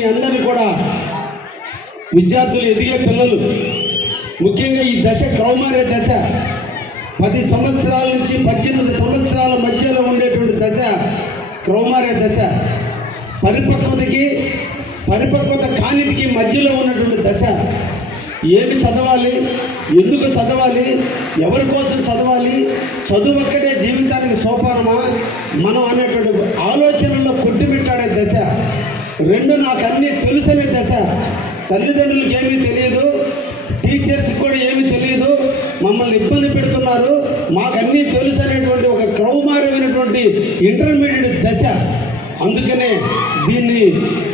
మీ అందరినీ కూడా విద్యార్థులు, ఎదిగే పిల్లలు, ముఖ్యంగా ఈ దశ కౌమార్య దశ 10 సంవత్సరాల నుంచి 18 సంవత్సరాల మధ్యలో ఉండేటువంటి దశ కౌమార్య దశ. పరిపక్వత కానిదికి మధ్యలో ఉన్నటువంటి దశ. ఏమి చదవాలి, ఎందుకు చదవాలి, ఎవరి కోసం చదవాలి, చదువు ఒక్కటే జీవితానికి సోపానమా మనం అనేటువంటి ఆలోచనల్లో కొట్టుమిట్టాడే దశ. 2 నాకు అన్నీ తెలుసనే దశ. తల్లిదండ్రులకు ఏమీ తెలియదు, టీచర్స్కి కూడా ఏమీ తెలియదు, మమ్మల్ని ఇబ్బంది పెడుతున్నారు, మాకన్నీ తెలుసు అనేటువంటి ఒక కౌమారమైనటువంటి ఇంటర్మీడియట్ దశ. అందుకనే దీన్ని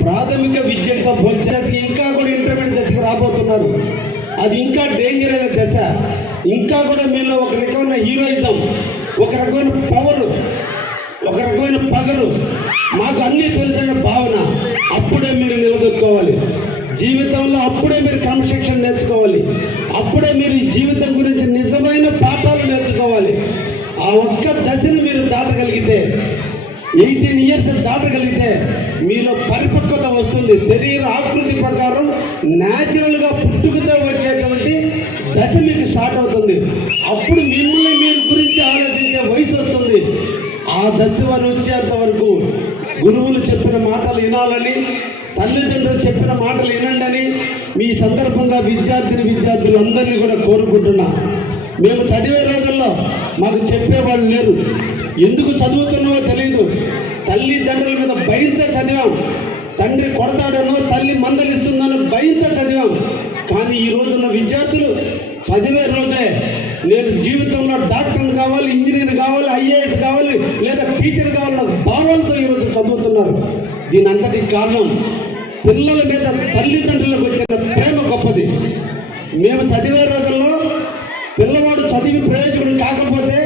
ప్రాథమిక విద్యగా పోల్చేసి ఇంకా కూడా ఇంటర్మీడియట్ దశకి రాబోతున్నారు. అది ఇంకా డేంజర్ అయిన దశ. ఇంకా కూడా మీలో ఒక రకమైన హీరోయిజం, ఒక రకమైన పవరు, ఒక రకమైన పగలు, మాకు అన్నీ తెలిసిన భావన. అప్పుడే మీరు నిలదొక్కోవాలి జీవితంలో, అప్పుడే మీరు క్రమశిక్షణ నేర్చుకోవాలి, అప్పుడే మీరు ఈ జీవితం గురించి నిజమైన పాఠాలు నేర్చుకోవాలి. ఆ ఒక్క దశను మీరు దాటగలిగితే, 18 ఇయర్స్ దాటగలిగితే మీలో పరిపక్వత వస్తుంది. శరీర ఆకృతి ప్రకారం న్యాచురల్గా పుట్టుకతో వచ్చేటువంటి దశ మీకు స్టార్ట్ అవుతుంది. అప్పుడు మిమ్మల్ని మీరు గురించి ఆలోచించే వయసు వస్తుంది. ఆ దశ వారు వచ్చేంత వరకు గురువులు చెప్పిన మాటలు వినాలని, తల్లిదండ్రులు చెప్పిన మాటలు వినండి మీ సందర్భంగా విద్యార్థులు అందరినీ కూడా కోరుకుంటున్నా. మేము చదివే రోజుల్లో మాకు చెప్పేవాళ్ళు లేరు. ఎందుకు చదువుతున్నామో తెలియదు. తల్లిదండ్రుల మీద భయంతో చదివాం. తండ్రి కొడతాడనో, తల్లి మందలిస్తుందనో భయంతో చదివాం. కానీ ఈ రోజున్న విద్యార్థులు చదివే రోజే నేను జీవితంలో డాక్టర్ కావాలి, ఇంజనీర్ కావాలి, ఐఏఎస్ కావాలి, లేదా టీచర్ కావాలన్న భావాలతో ఈరోజు చదువుతున్నారు. దీని అంతటికి కారణం పిల్లల మీద తల్లిదండ్రులకు వచ్చిన ప్రేమ గొప్పది. మేము చదివే రోజుల్లో పిల్లవాడు చదివి ప్రయోజకుడు కాకపోతే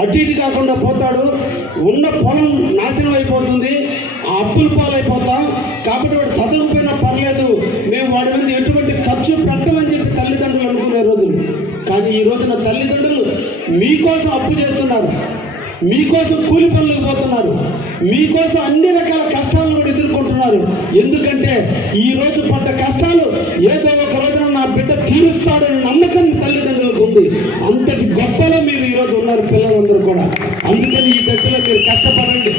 అటు ఇటు కాకుండా పోతాడు, ఉన్న పొలం నాశనం అయిపోతుంది, ఆ అప్పుల పాలైపోతాం. కాబట్టి వాడు చదవకపోయినా పర్లేదు, మేము వాడి మీద ఎటువంటి ఖర్చు పెట్టమని చెప్పి తల్లిదండ్రులు అనుకునే రోజులు. కానీ ఈ రోజున తల్లిదండ్రులు మీకోసం అప్పు చేస్తున్నారు, మీకోసం కూలి పనులకు పోతున్నారు, మీకోసం అన్ని రకాల కష్టాలను కూడా ఎదుర్కొంటున్నారు. ఎందుకంటే ఈ రోజు పడ్డ కష్టాలు ఏదో ఒక రోజున నా బిడ్డ తీరుస్తాడని నమ్మకం తల్లిదండ్రులకు ఉంది. అంతటి గొప్పలో మీరు ఈరోజు ఉన్నారు పిల్లలందరూ కూడా. అందుకని ఈ దశలో మీరు కష్టపడండి.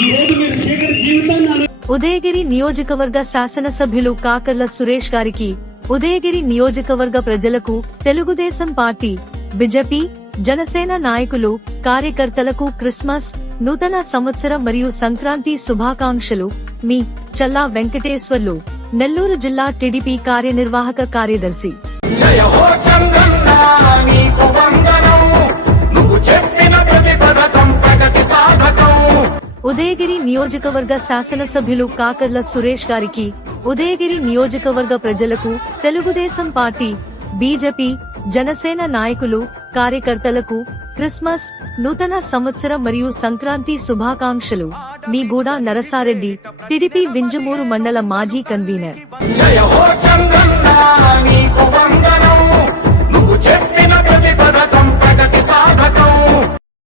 ఈ రోజు మీరు చీకటి జీవితాన్ని. ఉదయగిరి నియోజకవర్గ శాసనసభ్యులు కాకర్ల సురేష్ గారికి, ఉదయగిరి నియోజకవర్గ ప్రజలకు, తెలుగుదేశం పార్టీ, బీజేపీ, జనసేన నాయకులు, కార్యకర్తలకు క్రిస్మస్, నూతన సంవత్సరం మరియు సంక్రాంతి శుభాకాంక్షలు. మీ చల్లా వెంకటేశ్వర్లు, నెల్లూరు జిల్లా టీడీపీ కార్యనిర్వాహక కార్యదర్శి. జయ హో చంద్రన్న నీకు వందనం, నువ్వు చెప్పిన ప్రతి పథకం ప్రగతి సాధకం. ఉదయగిరి నియోజకవర్గ శాసనసభ్యులు కాకర్ల సురేష్ గారికి, ఉదయగిరి నియోజకవర్గ ప్రజలకు, తెలుగుదేశం పార్టీ, బీజేపీ, జనసేన నాయకులు, కార్యకర్తలకు క్రిస్మస్, నూతన సంవత్సరం మరియు సంక్రాంతి శుభాకాంక్షలు. మీ గూడా నరసారెడ్డి, టీడీపీ వింజమూరు మండల మాజీ కన్వీనర్. జయ హో చంద్రన్న నీకు వందనం, నువ్వు